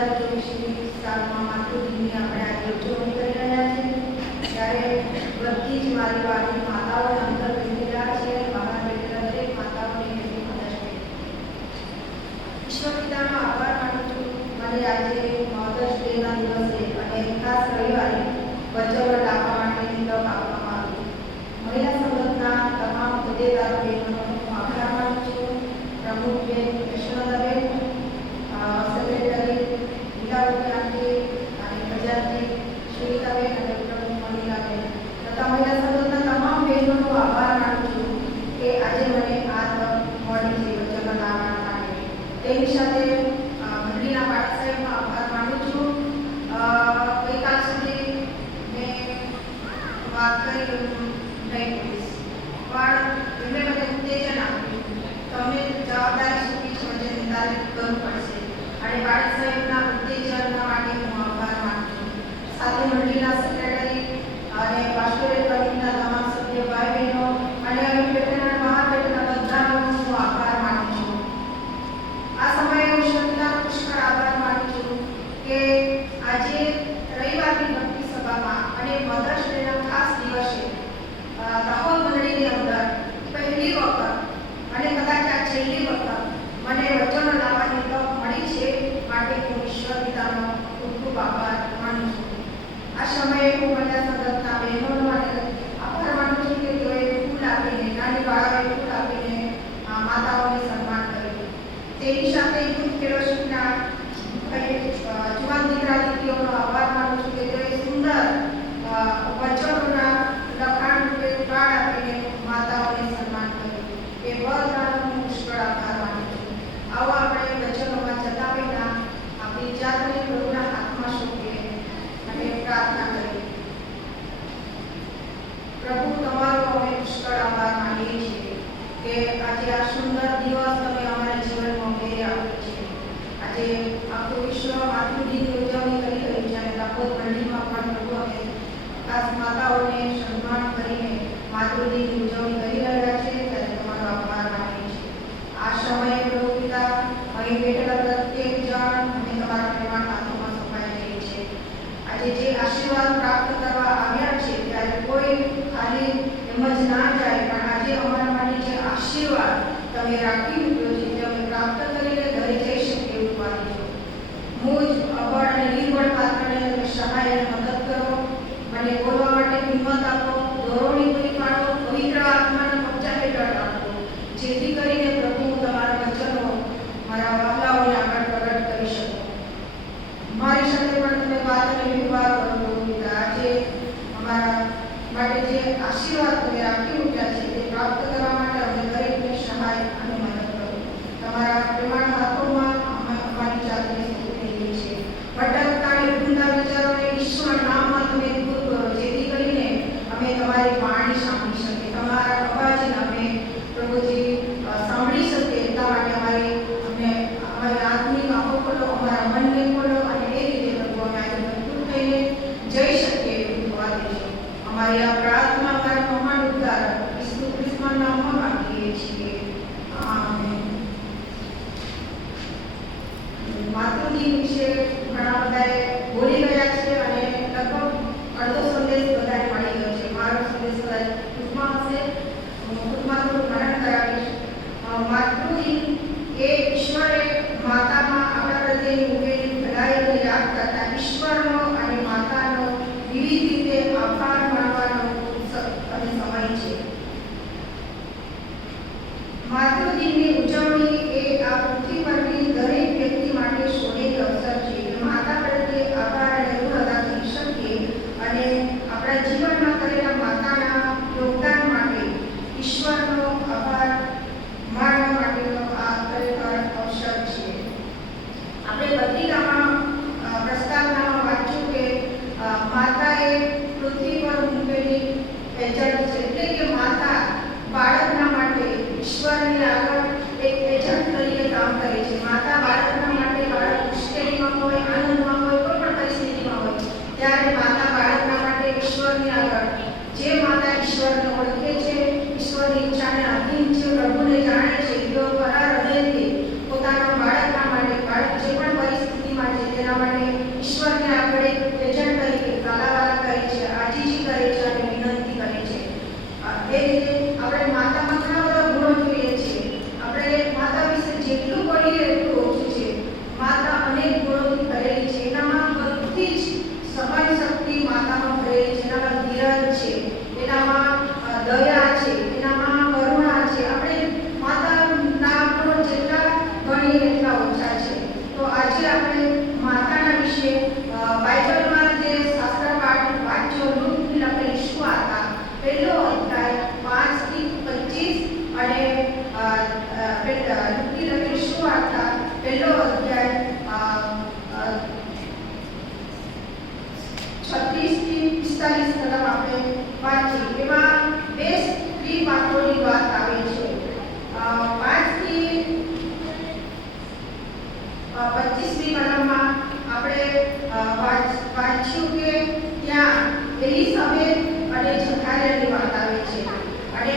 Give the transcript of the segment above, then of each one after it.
2024ની સાલમાં માતૃદિનની આપણે આજે ઉજવણી કરી રહ્યા છીએ। ત્યારે બધી જ મારી વાલી માતાઓને અંદર બેઠેલા છે, બહાર બેઠેલા દરેક માતાઓને એમની મદદ છે। ઈશ્વર પિતાનો આભાર માનું છું મને આજે મધર્સ ડેના દિવસે અને ખાસ રવિવારે વચનો લાવવા માટેની તક આપવામાં આવી। મહિલા સંગઠનના તમામ હોદ્દેદારો બહેનોનો હું આભાર માનું છું। પ્રમુખબેન યશોદાબેન, સેક્રેટરી લીલાવતી આંટી અને પ્રજાપતિ સુનીતાબેન અને પ્રમુખ મનીલાબેન તથા મહિલા સંગઠનના તમામ બહેનોનો આભાર માનું છું કે આજે મને આ તક મળી છે વચનો લાવવા માટે। તેની સાથે મંડળીના પાઠક સાહેબનો આભાર માનું છું। ગઈકાલ સુધી મેં વાત કરી નહીં કરીશ, પણ એમણે મને ઉત્તેજન આપ્યું, તમને જવાબદારી સોંપી છે મને નિર્ધારિત કરવું પડશે અને પાઠક સાહેબના ઉત્તેજનના માટે હું આભાર માનું છું। સાથે મંડળીના સેક્રેટરી અને પાસ્ટોરલ કમિટીના તમામ સભ્ય ભાઈ બહેનો અને અહીં બેઠેલા બહાર બેઠેલા બધાનો હું આભાર માનું છું। આ સમયે હું ઈશ્વરના પુષ્કળ આભાર માનું છું કે આજે રવિવારની ભક્તિ સભામાં અને મધર્સ ડેના ખાસ દિવસે દાહોદ મંડળીની અંદર પહેલી વખત અને કદાચ આ છેલ્લી વખત મને વચનો લાવવાની તક મળી છે, માટે હું ઈશ્વર પિતાનો ખૂબ ખૂબ આભાર માનું છું। આ સમયે હું મહિલા સંગઠનના બહેનોનો અને આભાર માનું છું કે તેઓએ ફૂલ આપીને, નાની બાળાઓએ ફૂલ આપીને માતાઓને સન્માન કર્યું। તેની સાથે યુથ ફેલોશિપના જુવાન દીકરા દીકરીઓનો આભાર માનું છું કે તેઓએ સુંદર વચનોના લખાણ રૂપે કાર્ડ આપીને માતાઓને સન્માન કર્યું। એ બધાનો હું પુષ્કળ આભાર માનું છું। આવો આપણે વચનોમાં જતા પહેલા આપણી જાતને પ્રભુના હાથમાં સોંપીએ અને પ્રાર્થના કરીએ। પ્રભુ, તમારો અમે પુષ્કળ આભાર માનીએ છીએ કે આજે આ સુંદર દિવસ તમે અમારા જીવનમાં ઉમેરી આપ્યો છે। આજે આખું વિશ્વ માતૃદિનની ઉજવણી કરી રહ્યું છે અને દાહોદ મંડળીમાં પણ પ્રભુ અમે ખાસ માતાઓને સન્માન કરીને માતૃદિનની ઉજવણી કરી રહ્યા છે, ત્યારે તમારો આભાર માનીએ છીએ। આ સમયે પ્રભુ પિતા અહીં બેઠેલા પ્રત્યેક જણ અમે તમારા પ્રેમાળ હાથોમાં સોંપાઈ રહી છે। આજે જે આશીર્વાદ પ્રાપ્ત કરવા આવ્યા છે ત્યારે કોઈ ખાલી એમ જ ના જાય, પણ આજે અમારા માટે જે આશીર્વાદ તમે રાખી મૂક્યો છે તે અમે પ્રાપ્ત કરીને ઘરે જઈ શકીએ એવું માનીશું। હું જ અબળ અને નિર્બળ પાત્રને તમે સહાય અને મદદ કરો, મને બોલવા માટે હિંમત આપો, દોરવણી પૂરી પાડો, પવિત્ર આત્માના કબજા હેઠળ રાખો, જેથી કરીને પ્રભુ તમારા વચનો મારા વહાલાઓને આગળ પ્રગટ કરી શકો। મારી સાથે પણ તમે વાત અને વ્યવહાર કરો પ્રભુ પિતા। આજે અમારા માટે જે આશીર્વાદ તમે રાખી મૂક્યા છે તે પ્રાપ્ત કરવા માટે અમે દરેકને સહાય અને મદદ કરો। તમારા પ્રેમાળ હાથોમાં અમે અમારી જાતને સોંપી દઈએ છીએ। ભટકતા અને ઊંડા વિચારોને ઈશ્વર નામમાં તમે દૂર કરો, જેથી કરીને અમે તમારી વાણી સાંભળી શકીએ, તમારા અવાજને અમે પ્રભુજી સાંભળી શકીએ। એટલા માટે અમારી આત્મિક આંખો ખોલો, અમારા મનને ખોલો અને એ રીતે પ્રભુ અમે આજે મજબૂત થઈને જઈ શકીએ એવું થવા દેજો। અમારી આ પ્રાર્થના અમારા મહાન ઉદ્ધારક ઈસુ ખ્રિસ્તના નામમાં માંગીએ છીએ, આમેન। માતૃદિન વિશે ઘણા બધાએ બોલી ગયા છે અને લગભગ અડધો સંદેશ બધાને મળી ગયો છે। મારો સંદેશ કદાચ ટૂંકમાં હશે, હું ટૂંકમાં થોડું વર્ણન કરાવીશ। માતૃદિન એ ઈશ્વરે માતામાં આપણા પ્રત્યેની મૂકેલી ભલાઈઓને યાદ કરતા ઈશ્વરનો અને માતાનો વિવિધ રીતે આભાર માનવાનો ઉત્સવ અને સમય છે। માતૃદિનની ઉજવણી એ આ પૃથ્વી પરની દરેક વ્યક્તિ માટે સોનેરી અવસર છે કે માતા પ્રત્યે પહેલો અધ્યાય 5 થી 25 અને લુકી લખેલી સુવાર્તા પહેલો અધ્યાય 36 થી 45 તરફ આપણે વાંચીએ. એમાં બે સ્ત્રી પાત્રોની વાત આવે છે. 5 થી 25મી કલમમાં આપણે વાંચ્યું કે ત્યાં એલિઝાબેથ અને જકારિયાની વાત આવે છે. અને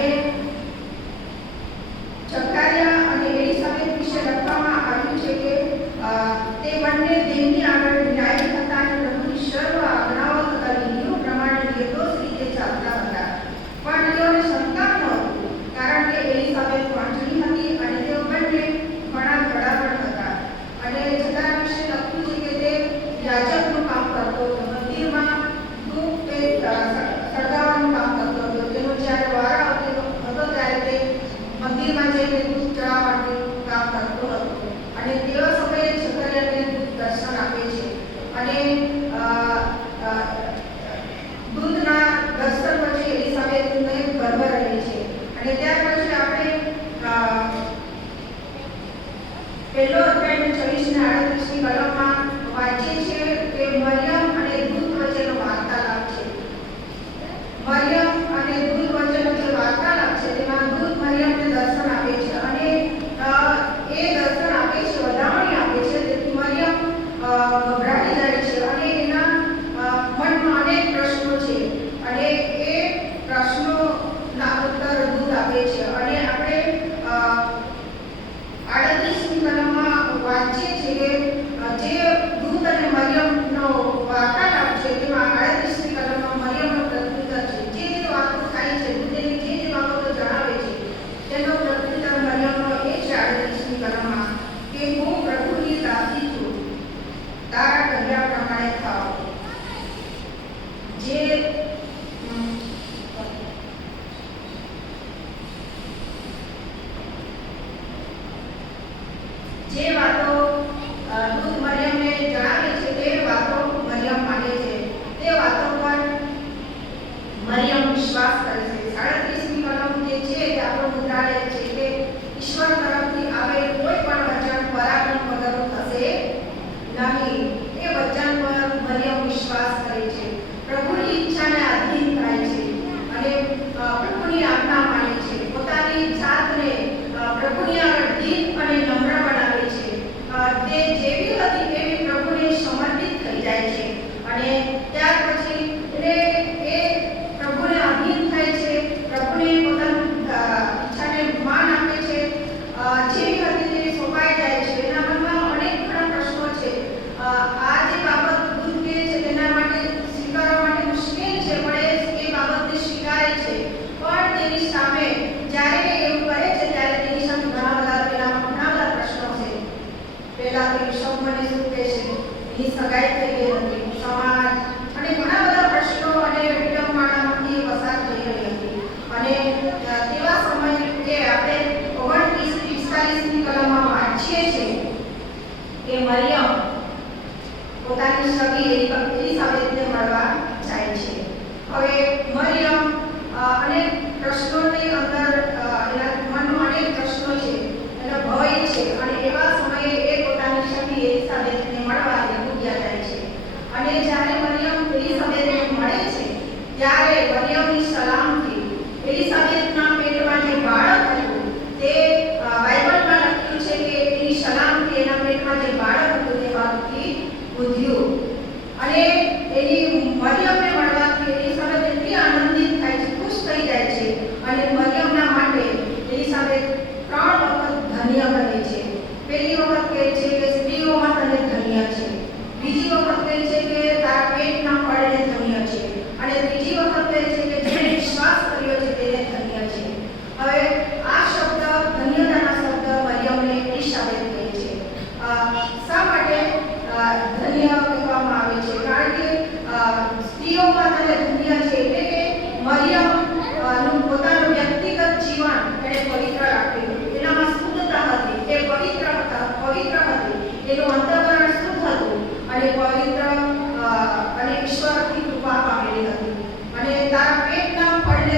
જકારિયા અને એલિઝાબેથ વિશે લખવામાં આવ્યું છે કે તે બંને દેવની આગળ ન્યાય થતા અને પ્રભુની સર્વ આજ્ઞાઓ તથા વિધિઓ પ્રમાણે નિર્દોષ રીતે ચાલતા હતા. પણ તેઓને સંતાન નહોતું, કારણ કે એલિઝાબેથ વાંચણી હતી અને તેઓ બંને ઘણા ઘડા પણ હતા. અને જકારિયા વિશે લખ્યું છે કે તે યાજકનું કામ કરતો હતો, મંદિરમાં ધૂપ સળગાવવાનું કામ કરતો હતો. તેનો જ્યારે વાર આવતો હતો ત્યારે તે મંદિરમાં જઈને ધૂપ ચડાવવાનું કામ કરતો હતો. અને તેવા સમયે જકારિયાને દર્શન આપે છે અને દૂધના દર્શન પછી એલિઝાબેથને ગર્ભ રહે છે. અને ત્યાર પછી આપણે પહેલો અધ્યાય 26 ને 38ની કલમમાં વાંચીએ છીએ કે મરિયમ અને દૂત વચ્ચેનો વાર્તાલાપ છે. મરિયમ અને દૂત વચ્ચેનો જે વાર્તાલાપ છે તેમાં દૂત મરિયમને દર્શન આપે છે અને એ દર્શન આપે છે, વધામણી આપે છે. તેથી મરિયમ ગભરાઈ જાય છે અને એના મનમાં અનેક પ્રશ્નો છે અને એ પ્રશ્નોના ઉત્તર દૂત આપે છે. અને આપણે 38મી કલમમાં વાંચીએ છીએ કે જે દૂત અને મરિયમનો વાર્તાલાપ છે તેમાં 38મી કલમમાં મરિયમનો પ્રત્યુત્તર છે. જે વાતો થાય છે, દૂતને જે બાબતો જણાવે છે તેનો પ્રત્યુત્તર મરિયમનો એ છે 38મી કલમમાં કે હું પ્રભુની દાસી છું, તારા કહ્યા પ્રમાણે થાવ. જે વાતો દૂત મરિયમને જણાવે છે તે વાતો મરિયમ માને છે. તે વાતો પર મરિયમ વિશ્વાસ કરે છે. 37મી કલમ જે છે તે આપણો મુદ્દાને છે કે ઈશ્વર તરફથી આવેલ કોઈ પણ વચન પરાક્રમ વગરનું થશે નહીં. એ વચન પર મરિયમ વિશ્વાસ કરે છે, પ્રભુની ઈચ્છાને આધીન થાય છે અને પ્રભુની આજ્ઞા માને છે. પોતાની જાતને પ્રભુની આગળ દીન અને નમ્ર બનાવે છે. તે જેવી હતી એવી પ્રભુને સમર્પિત થઈ જાય છે અને ત્યાર પછી એ પ્રભુને આધીન થાય છે, પ્રભુને પોતાની ઈચ્છાને માન આપે છે. જેવી હતી તેવી સોંપાઈ જાય છે. એના મનમાં અનેક ઘણા પ્રશ્નો છે. આ જે બાબત દૂત કહે છે તેના માટે સ્વીકારવા માટે મુશ્કેલ છે, પણ એ બાબતને સ્વીકારે છે. પણ તેની સામે જ્યારે એવું કરે છે ત્યારે તેની સામે ઘણા બધા પ્રશ્નો છે. પહેલા તો ઈશ્વર મને શું કહે છે, એની સગાઈ થઈ ગઈ હતી, સમાજ અને ઘણા બધા પ્રશ્નો અને વિડંબણામાંથી પસાર થઈ રહી હતી. અને તેવા સમયે કે આપણે 29-45ની કલમમાં વાંચીએ છીએ કે મરિયમ પોતાની સગી એલિઝાબેથને મળવા જાય છે. હવે મરિયમ અનેક પ્રશ્નોની અંદર એના મનમાં અનેક પ્રશ્નો છે, એનો ભય છે અને એવા સમયે એ પોતાની સગી એલિઝાબેથને મળવા યહૂદિયા જાય છે. અને જ્યારે મરિયમ એલિઝાબેથને મળે છે ત્યારે મરિયમની સલામથી એલિઝાબેથના પેટમાં જે બાળક હતું તે બાઇબલમાં લખ્યું છે કે એની સલામથી એના પેટમાં જે બાળક હતું તે વાતથી ઉધ્યું. અને એની મરિયમને મળવાથી એલિઝાબેથ એટલી આનંદિત થાય છે, ખુશ થઈ જાય છે. અને મરિયમના માટે એલિઝાબેથ 3 વખત ધન્ય બને છે. પહેલી વખત કહે છે કે સ્ત્રીઓમાં તને ધન્ય છે, બીજી વખત કહે છે કે તારા પેટના ફળને ધન્ય છે અને ત્રીજી વખત કહે છે કે જેને વિશ્વાસ કર્યો છે તેને ધન્ય છે. હવે આ શબ્દ ધન્યતાના શબ્દ મરિયમને એલિઝાબેથ કહે છે. શા માટે ધન્ય કહેવામાં આવે છે? કારણ કે સ્ત્રીઓમાં તને ધન્ય છે એટલે કે મરિયમ પોતાનું વ્યક્તિગત જીવન એને પવિત્ર રાખ્યું. એનામાં શુદ્ધતા હતી, તે પવિત્ર હતી, એનું અંતઃકરણ શુદ્ધ હતું અને પવિત્ર અને ઈશ્વરથી કૃપા પામેલી હતી. અને તારા પેટના ફળને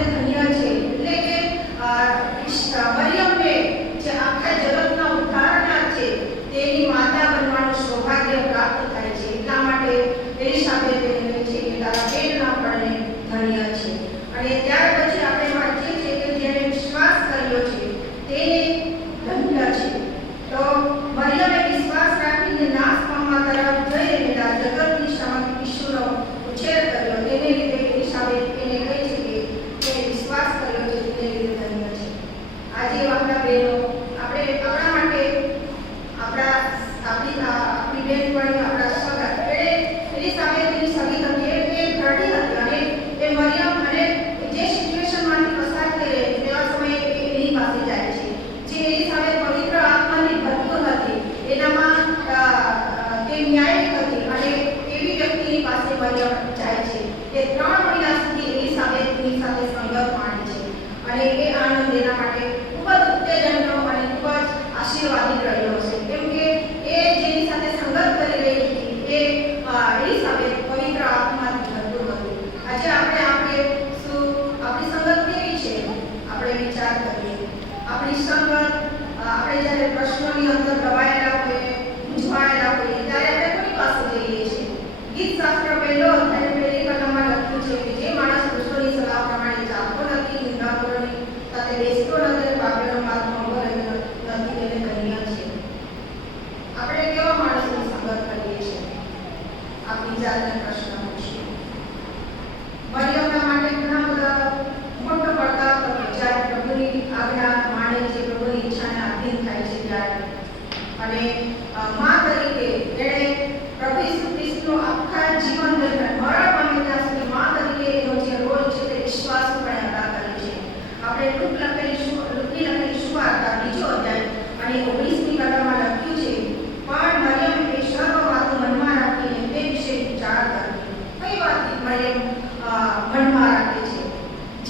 અને એ આનંદ એના માટે ખૂબ જ ઉત્તેજનનો અને ખૂબ જ આશીર્વાદિત રહ્યો હશે, કેમ કે એ જેની સાથે સંગત કરી રહી હતી એ સાથે પવિત્ર આત્માથી ભરપૂર હતું. આજે આપણે આપણી સંગત કેવી છે આપણે વિચાર કરીએ. આપણી સંગત આપણે જ્યારે પ્રશ્નોની અંદર દબાયેલા હોઈએ, મૂંઝવાયેલા હોઈએ ત્યારે આપણે કોની પાસે જઈએ છીએ? ગીત શાસ્ત્ર પહેલો અધ્યાય પહેલી કલમમાં લખ્યું છે કે જે માણસ પુરુષોની સલાહ પ્રમાણે ચાલતો નથી, નિંદાપૂર્વકની સાથે બેસતો નથી, પાપીનો માર્ગ મંગળ નથી, તેને ધન્ય છે. આપણે કેવા માણસોની સંગત કરીએ છીએ? આપણી જાતને પ્રશ્ન પૂછીએ. મરિયમના માટે ઘણા બધા મોટો પડકાર હતો જ્યારે પ્રભુની આજ્ઞા માને છે, પ્રભુની ઈચ્છાને આધીન થાય છે ત્યારે. અને મા તરીકે એણે પ્રભુ ઈસુ ખ્રિસ્તનો આખા જીવન દરમિયાન મરણ પામે ત્યાં સુધી મા તરીકે એનો જે રોલ છે તે વિશ્વાસપણે અદા કરે છે. આપણે લુકની લખેલી સુવાર્તા 2 અધ્યાય અને 19મી કલમમાં લખ્યું છે, પણ મરિયમ એ સર્વ વાતો મનમાં રાખીને તે વિશે વિચાર કરતી. કઈ વાત મરિયમ મનમાં રાખે છે?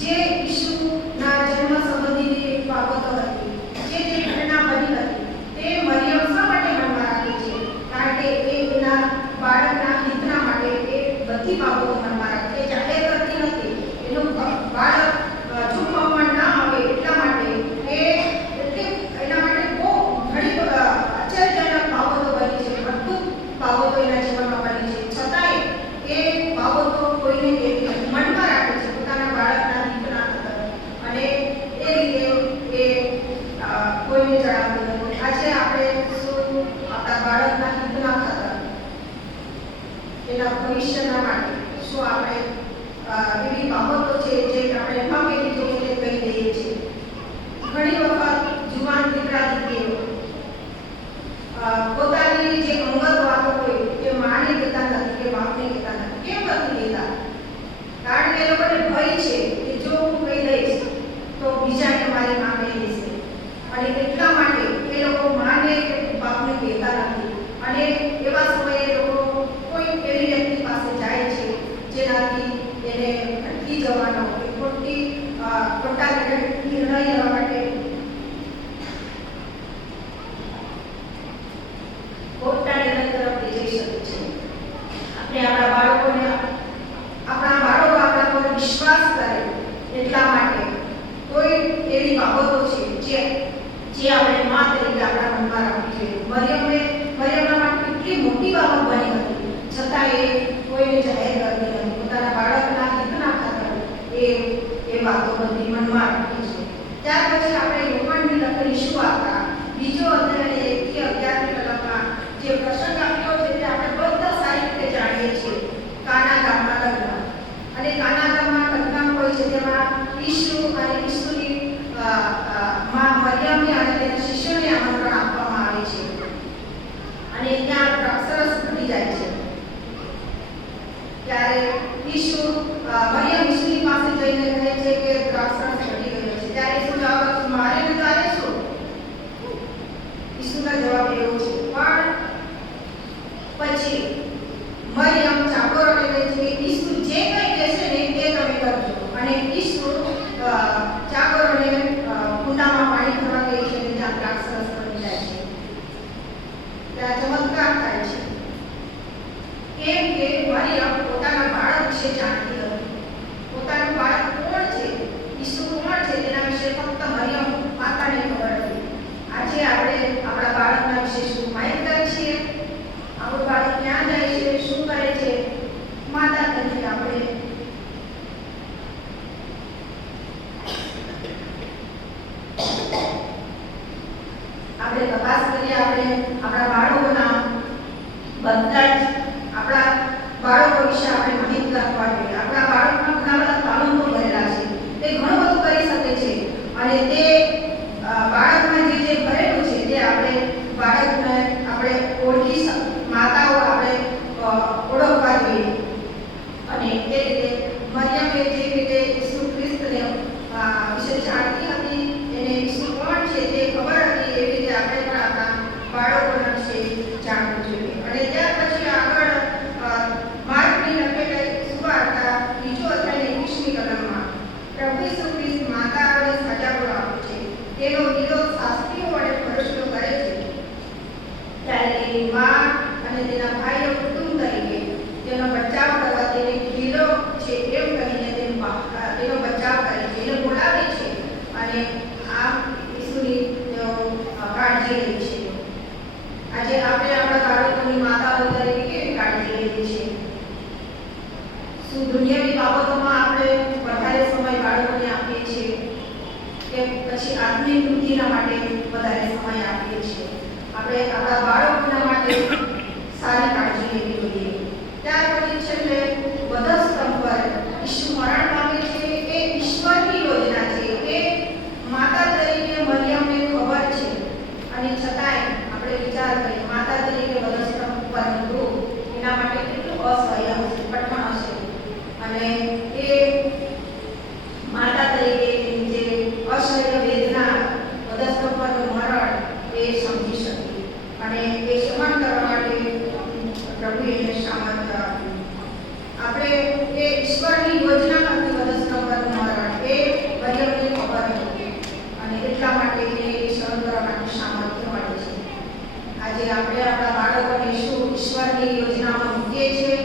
જે ઈસુના જન્મ સંબંધીની બાબતો હતી, જે ઘટના બની હતી, તે મરિયમ શા માટે મનમાં રાખે છે? કારણ કે એ એના બાળકના હિતના માટે એ બધી બાબતો મનમાં રાખે છે. જાહેર કરતી નથી. એનું બાળક જોખમમાં ના આવે એટલા માટે એના માટે બહુ ઘણી આશ્ચર્યજનક બાબતો બની છે, અદ્ભુત બાબતો એના જીવનમાં બની છે. છતાંય એ બાબતો કોઈને કહેતી નથી, મનમાં રાખે છે પોતાના બાળકના હિતના ખાતર, અને એ રીતે એ કોઈને જણાવતી નથી. આજે આપણે શું આપણા બાળકના હિતના ખાતર, એના ભવિષ્યના માટે શું આપણે એવી બાબતો છે જે આપણે ન કહેવી જોઈએ કહી દઈએ છીએ? ઘણી વખત જુવાન દીકરા દીકરીઓ પોતાની જે અંગત વાતો હોય તે માને કહેતા નથી કે બાપને કહેતા નથી. કેમ નથી કહેતા? કારણ કે એ લોકોને ભય છે કે જો હું કહી દઈશ તો બીજાને મારી માં કહી દેશે, અને એટલા માટે એ લોકો માને કે બાપને કહેતા નથી. અને એવા સમયે લોકો કોઈ એવી વ્યક્તિ પાસે જાય છે જેનાથી એને અટકી જવાનો કે ખોટા નિર્ણય લેવા માટે ખોટા નિર્ણય તરફ લઈ જઈ શકે છે. આપણે આપણા બાળકો આપણા પર વિશ્વાસ કરે એટલા માટે કોઈ એવી બાબતો છે જે આપણે મા તરીકે આપણા મનમાં રાખવી જોઈએ. મરિયમના માટે કેટલી મોટી બાબત બની હતી, છતાં એ કોઈને જાહેર કરતી નથી. પોતાના બાળકના હિતના ખાતર એ વાતો બધી મનમાં રાખી છે. ત્યાર પછી આપણે યોહાનની લખેલી સુવાર્તા 2 અધ્યાય 1-11 કલમમાં જે પ્રસંગ આપ્યો છે તે આપણે બધા સારી રીતે જાણીએ છીએ. કાના ગામના લગ્ન. અને કાના ગામમાં લગ્ન હોય છે તેમાં ઈસુ અને ઈસુની માં મરિયમને અને તેના શિષ્યોને આમંત્રણ આપવામાં આવે છે, અને ત્યાં દ્રાક્ષરસ ઘટી જાય છે. ત્યારે મરિયમ ઈસુની પાસે જઈને કહે છે કે દ્રાક્ષરસ ઘટી ગયો છે. ત્યારે ઈસુ જવાબ આપે છે, મારે ને તારે શું? ઈસુનો જવાબ એવો છે. પણ પછી મરિયમ ચાકોરોને કહે છે કે ઈસુ જે કંઈ કહેશે ને તે તમે કરજો. અને ઈસુ ચાકોરોને કુંડામાં પાણી ભરવા કહે છે, અને ત્યાં દ્રાક્ષરસ બની જાય છે. ત્યાં ચમત્કાર થાય છે, કેમ કે મરિયમ પોતાના બાળક વિશે જાણતી હતી. પોતાનું બાળક કોણ છે, ઈસુ કોણ છે, તેના વિશે ફક્ત મરિયમ માતાને ખબર હતી. આજે આપણે આપણા બાળકના વિશે શું માહિતગાર છીએ? આપણું બાળક ક્યાં જાય છે, શું કરે છે? માતા તરીકે આપણે તપાસ કરીએ. આપણે આપણા બાળકોના બધા જ આપણા બાળકો વિશે આપણે માહિતી રાખવા જોઈએ. આપણા બાળકમાં ઘણા બધા તાલંતો ભરેલા છે, તે ઘણું બધું કરી શકે છે, અને તે બાળકમાં જે ભરેલું છે તે આપણે બાળકને આપણે માતાઓ આપણે ઓળખવા જોઈએ. અને તે રીતે મરિયમે જે રીતે ઈસુ ખ્રિસ્તને વિશે જાણતી હતી, એને ઈસુ કોણ છે તે ખબર હતી, એવી રીતે આપણે પણ આપણા બાળકોના વિશે જાણવું જોઈએ. અને ત્યાર પછી આગળ માર્કની લખેલી સુવાર્તા પછી આત્મિક વૃદ્ધિના માટે વધારે સમય આપીએ છીએ. આપણે આપણા બાળકોના માટે સારી કાળજી લેવી જોઈએ. ત્યાર પછી છેલ્લે વધસ્તંભ પર ઈસુ મરણ પામે છે. એ ઈશ્વરની યોજના છે. એ માતા તરીકે મરિયમને ખબર છે, અને છતાંય આપણે વિચાર કરીએ માતા તરીકે વધસ્તંભ પર મૂકવું એના માટે કેટલું અસહ્ય હશે, કઠણ હશે. અને એ માતા તરીકે જે અસહ્ય વેદના વધસ્તંભ પરનું મરણ એ સમજી શકી, અને એ સહન કરવા માટે પ્રભુએ એને સામર્થ્ય આપ્યું. આપણે એ ઈશ્વરની યોજના હતી વધસ્તંભ પરનું મરણ, એ મરિયમને ખબર હતી, અને એટલા માટે એને એ સહન કરવા માટે સામર્થ્ય મળે છે. આજે આપણે આપણા બાળકોને શું ઈશ્વરની યોજનામાં મૂકીએ છીએ?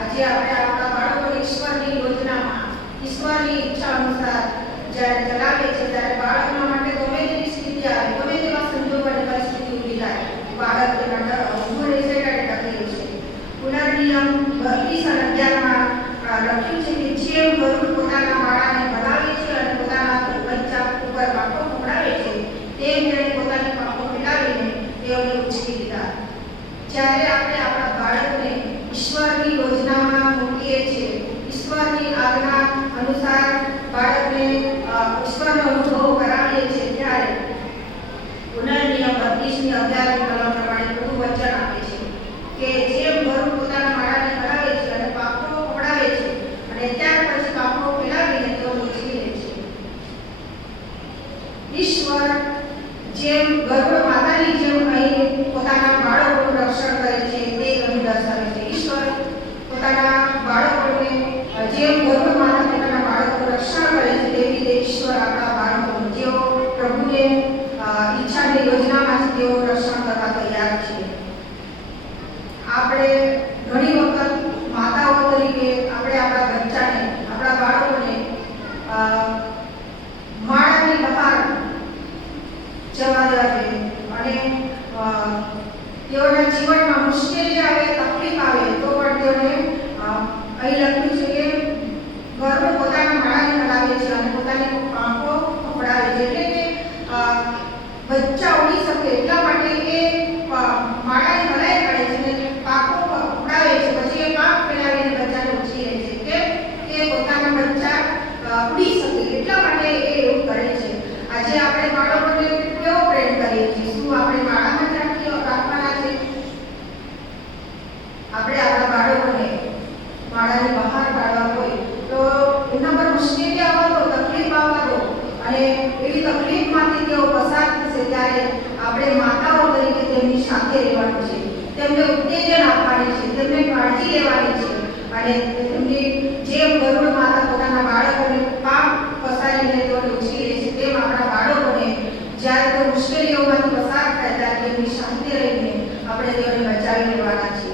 આજે આપણે આપણા બાળકોને ઈશ્વરની યોજનામાં, ઈશ્વરની ઈચ્છા અનુસાર જ્યારે ચલાવે છે, ત્યારે બાળકના માટે ગમે તેવી સ્થિતિ આવે, ગમે તેવા સંજોગો અને પરિસ્થિતિ ઊભી થાય, બાળક તેના ઊભું રહેશે કે ટકી રહેશે. પુનર્નિયમ 32:11માં લખ્યું છે કે જેમ ગરુડ પોતાના માળાને ભગાવે છે અને પોતાના બચ્ચા ઉપર પાંખો ફોડાવે છે, તેમ તેણે પોતાની પાંખો ફેલાવીને તેઓને ઉછળી દીધા. જ્યારે આપણે આપણા બાળકને ઈશ્વરની યોજનામાં મૂકીએ છીએ, ઈશ્વરની આજ્ઞા અનુસાર બાળકને ઈશ્વરનો અનુભવ કરાવીએ છીએ, ત્યારે પુનર્નિયમ 32:11 કલમ પ્રમાણે પ્રભુ વચન આપે છે કે જેમ ગરુડ પોતાના માળાને ભરાવે છે અને પાંખો ફોડાવે છે, અને ત્યાર પછી પાંખો ફેલાવીને તેઓ ઉછળી લે છે. ઈશ્વર જેમ ગરુડ માતાની જેમ અહીં પોતાના બાળકોનું રક્ષણ કરે છે, તે અહીં દર્શાવે છે. ઈશ્વર પોતાના બાળકોને જેમ ગરુડ માતા પોતાના બાળકોનું રક્ષણ કરે છે, તેવી રીતે ઈશ્વર આપણા બાળકોનું, જેઓ પ્રભુને ઈચ્છાની યોજનામાં છે, તેઓ રક્ષણ કરવા તૈયાર છે. આપણે ઘણી વખત માતાઓ તરીકે આપણે આપણા બચ્ચાને, આપણા બાળકોને માળાની બહાર જવા દેવા જોઈએ, અને તેઓના જીવનમાં મુશ્કેલી આવે, તકલીફ આવે તો પણ તેઓને અહીં લખ્યું છે કે ગરુડ પોતાના માળાને હલાવે છે અને પોતાની પાંખો ફફડાવે છે, એટલે કે બચ્ચા ઉડી શકે એટલા માટે એ માળાને હલાય કરે છે અને પાંખો ફફડાવે છે. પછી એ પાંખ ફેલાવીને બચ્ચાને ઉછળી લે છે કે તે પોતાના બચ્ચા ઉડી શકે એટલા માટે એ એવું કરે છે. આજે આપણે બાળકોને કેવો પ્રેમ કરીએ છીએ? શું આપણે માળામાં રાખવાના છે? આપણે આપણા બાળકોને માળાની બહાર કાઢવા હોય તો એમના પર મુશ્કેલી આવવા દો, તકલીફ આવવા દો, અને એવી તકલીફમાંથી તેઓ પસાર થશે ત્યારે આપણે માતાઓ તરીકે તેમની સાથે રહેવાનું છે, તેમને ઉત્તેજન આપવાની છે, તેમને કાળજી લેવાની છે, અને તેમની જેમ ગરુડ માતા પોતાના બાળકોને પાપ પસારીને તેઓને ઉછળી લે છે, તેમ આપણા બાળકોને જ્યારે કોઈ મુશ્કેલીઓમાંથી પસાર થાય ત્યારે તેમની સાથે રહીને આપણે તેઓને બચાવી લેવાના છે.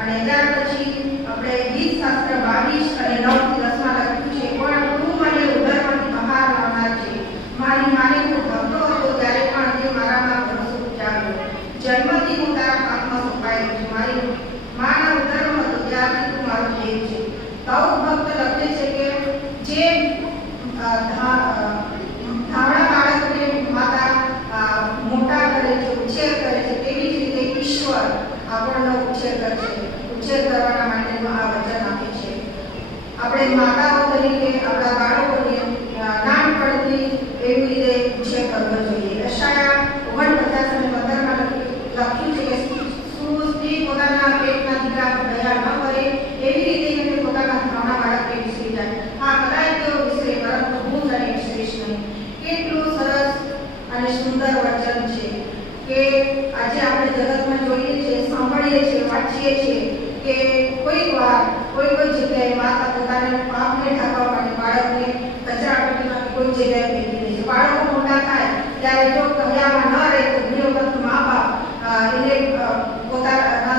અને ત્યાર પછી આપણે ગીત શાસ્ત્ર 22 અને 9-10માં લખ્યું છે, પણ તું મને ઉદરમાંથી બહાર લાવનાર છે. મારી માને હું ભક્તો હતો ત્યારે પણ તે મારામાં ભરોસો ઉજાવ્યો. જન્મથી હું તારા હાથમાં સોંપાયેલો છું. મારી માના ઉદરમાં હતો ત્યારથી તું મારો દેવ છે. દાઉદ ભક્ત લખે છે કે જે ધાવણા બાળકને માતા મોટા કરે છે, ઉછેર કરે છે, તેવી જ રીતે ઈશ્વર આપણનો ઉછેર કરે છે. ઉછેર કરવાના માટેનું આ વચન આપે છે. આપણે માતાઓ તરીકે આપણા બાળકોને નાનપણથી એવી રીતે ઉછેર કરવો જોઈએ. યશાયા 49:15માં લખ્યું છે કે સ્ત્રી પોતાના પેટના દીકરા પર દયા ન કરે, એવી રીતે કે પોતાના ધાવણા બાળકને વિસરી જાય. હા, કદાચ તેઓ વિસરે, પરંતુ હું તને વિસરીશ નહીં. કેટલું સરસ અને સુંદર વચન છે કે આજે આપણે જગતમાં જોઈએ છીએ, સાંભળીએ છીએ, વાંચીએ છીએ કે કોઈક વાર કોઈ જગ્યાએ માતા પોતાના પાપને ઢાંકવા માટે બાળકને કચરાપેટીમાં કોઈ જગ્યાએ ફેંકી દે છે. બાળકો મોટા થાય ત્યારે જો કહ્યામાં ન રહે તો ઘણી વખત મા બાપ એને પોતાના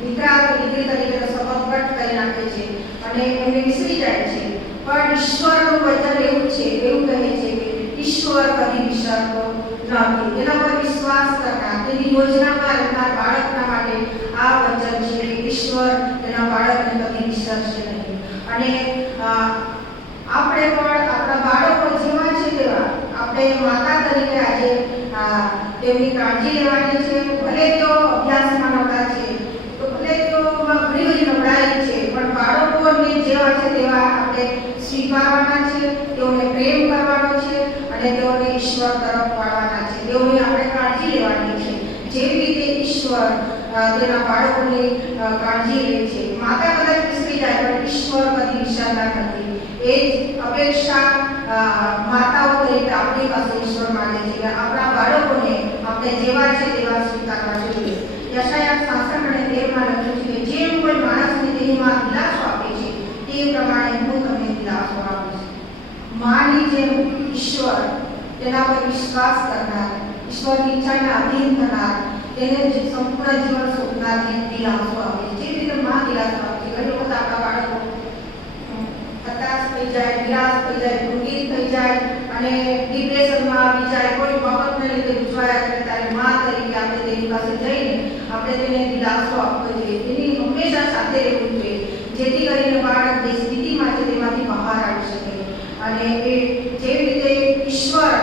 દીકરા કે દીકરી તરીકે સપોર્ટ કરી નાખે છે અને એમને વિસરી જાય છે. પણ ઈશ્વરનું વચન એવું છે, એવું કહે છે કે ઈશ્વર કદી વિસરતો નથી. એના પર વિશ્વાસ કરનાર, તેની યોજનામાં રહેનાર બાળકના માટે આ વચન છે કે ઈશ્વર તેના બાળકને કદી વિસરશે નહીં. અને કાળજી લેવાની છે. ભલે તેઓ અભ્યાસમાં નબળા છે, તો ભલે તેઓમાં ઘણી બધી નબળાઈ છે, પણ બાળકોને જેવા છે તેવા આપણે સ્વીકારવાના છે, તેઓને પ્રેમ કરવાનો છે અને તેઓને ઈશ્વર તરફ વાળવાના છે. તેઓની આપણે કાળજી લેવાની છે. જેવી રીતે ઈશ્વર તેના બાળકોની કાળજી લે છે. માતા કદાચ વિસરી જાય પણ ઈશ્વર કદી વિસરતા નથી. એ જ અપેક્ષા માતાઓ તરીકે આપણી પાસે ઈશ્વર માંગે છે કે આપણા બાળકોને આપણે જેવા છે તેવા સ્વીકારવા જોઈએ. યશાયા 66:13 માં લખ્યું છે કે જેમ કોઈ માણસને તેની માં દિલાસો આપે છે તે પ્રમાણે હું તમને દિલાસો આપીશ. માની જેમ ઈશ્વર તેના પર વિશ્વાસ કરનાર, ઈશ્વરની ઈચ્છાને આધીન થનાર, તેને સંપૂર્ણ જીવન સોંપનારને દિલાસો આપે છે. જે રીતે માં દિલાસો આપે છે. ઘણી વખત આપણા બાળકો હતાશ થઈ જાય, નિરાશ થઈ જાય, ભંગીર થઈ જાય અને ડિપ્રેશનમાં આવી જાય, કોઈ બાબતને લીધે ગુજવાયા કરે ત્યારે માં તરીકે આપણે તેની પાસે જઈને આપણે તેને દિલાસો આપવો જોઈએ. તેની હંમેશા સાથે રહેવું જોઈએ, જેથી કરીને બાળક જે સ્થિતિમાં છે તેમાંથી બહાર આવી શકે. અને એ જેવી રીતે ઈશ્વર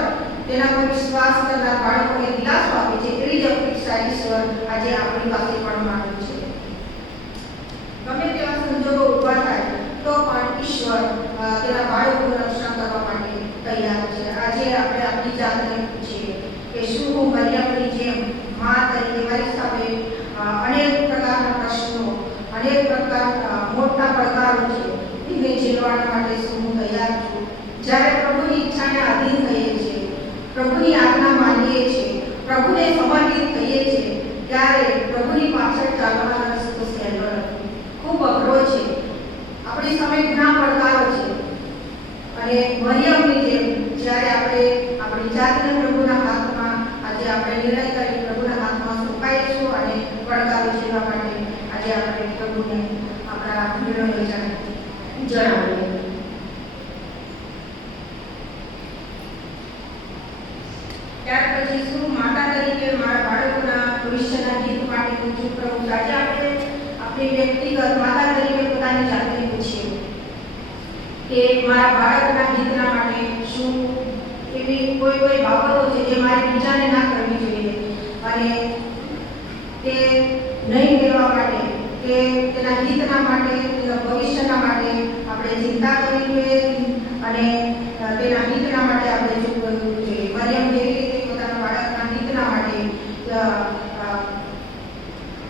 તેના પર વિશ્વાસ કરનાર બાળકોને દિલાસો આપે છે, એવી જ અપેક્ષા ઈશ્વર આજે આપણી પાસે પણ માંગે છે. ગમે તેવા સંજોગો ઉભા થાય તો પણ ઈશ્વર તેના બાળકોનું રક્ષણ કરવા માટે તૈયાર છે. આજે આપણે આપણી જાતને પૂછીએ કે શું હું મરિયમની જેમ માં તરીકે મારી સામે અનેક પ્રકારના પ્રશ્નો, અનેક પ્રકારના મોટા પડકારો છે એને ઝીલવા માટે શું હું તૈયાર છું? જ્યારે પ્રભુની ઈચ્છાને આધીન થઈએ છીએ, પ્રભુની આજ્ઞા માનીએ છીએ, પ્રભુને સમર્પિત થઈએ છીએ, ત્યારે પ્રભુની પાછળ ચાલવાનો રસ્તો સહેલો નથી, ખૂબ અઘરો છે. આપણી સામે ઘણા પડકારો છે અને મરિયમની જેમ જ્યારે આપણે આપણી જાતને પ્રભુના હાથમાં આજે આપણે નિર્ણય કરી પ્રભુના હાથમાં સોંપાઈશું અને પડકારો ઝીલવા માટે આજે આપણે પ્રભુને આપણા નિર્ણયો જણાવીએ. ત્યાર પછી શું માતા તરીકે મારા બાળકોના ભવિષ્યના હિત માટે હું ચૂપ રહું? આજે આપણે આપણી વ્યક્તિગત માતા તરીકે પોતાની જાતને પૂછીએ કે મારા બાળકના હિતના માટે શું એવી કોઈ બાબતો છે જે મારે બીજાને ના કરવી જોઈએ અને તે નહીં કરવા માટે કે તેના હિતના માટે, તેના ભવિષ્યના માટે આપણે ચિંતા કરવી જોઈએ અને તેના હિતના માટે આપણે ચૂપ કરવું જોઈએ. મરિયમ જેવી રીતે પોતાના બાળકના હિતના માટે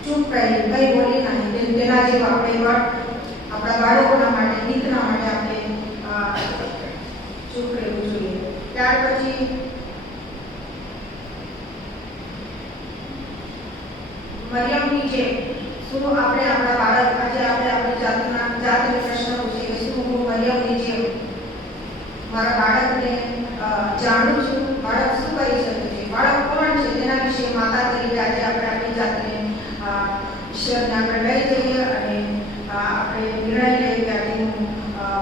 ચૂપ રહી, કંઈ બોલી નહીં, તેના જેવું આપણે આપણા બાળકોના માટે, હિતના માટે આપણે ચૂપ રહેવું જોઈએ. ત્યાર પછી મરિયમની જેમ શું આપણે આપણા બાળક આજે આપણે આપણી જાતને પ્રશ્ન પૂછીએ કે શું હું મરિયમની જેમ મારા બાળકને જાણું છું? બાળક શું કરી શકે છે? બાળક કોણ છે? તેના વિશે માતા તરીકે આજે આપણે આપણી જાતને ઈશ્વરને આપણે લઈ જઈએ અને આપણે નિર્ણય લઈએ કે આજે હું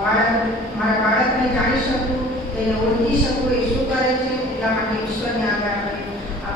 મારા બાળકને જાણી શકું, તેને ઓળખી શકું, એ શું કરે છે, એટલા માટે ઈશ્વરની આગળ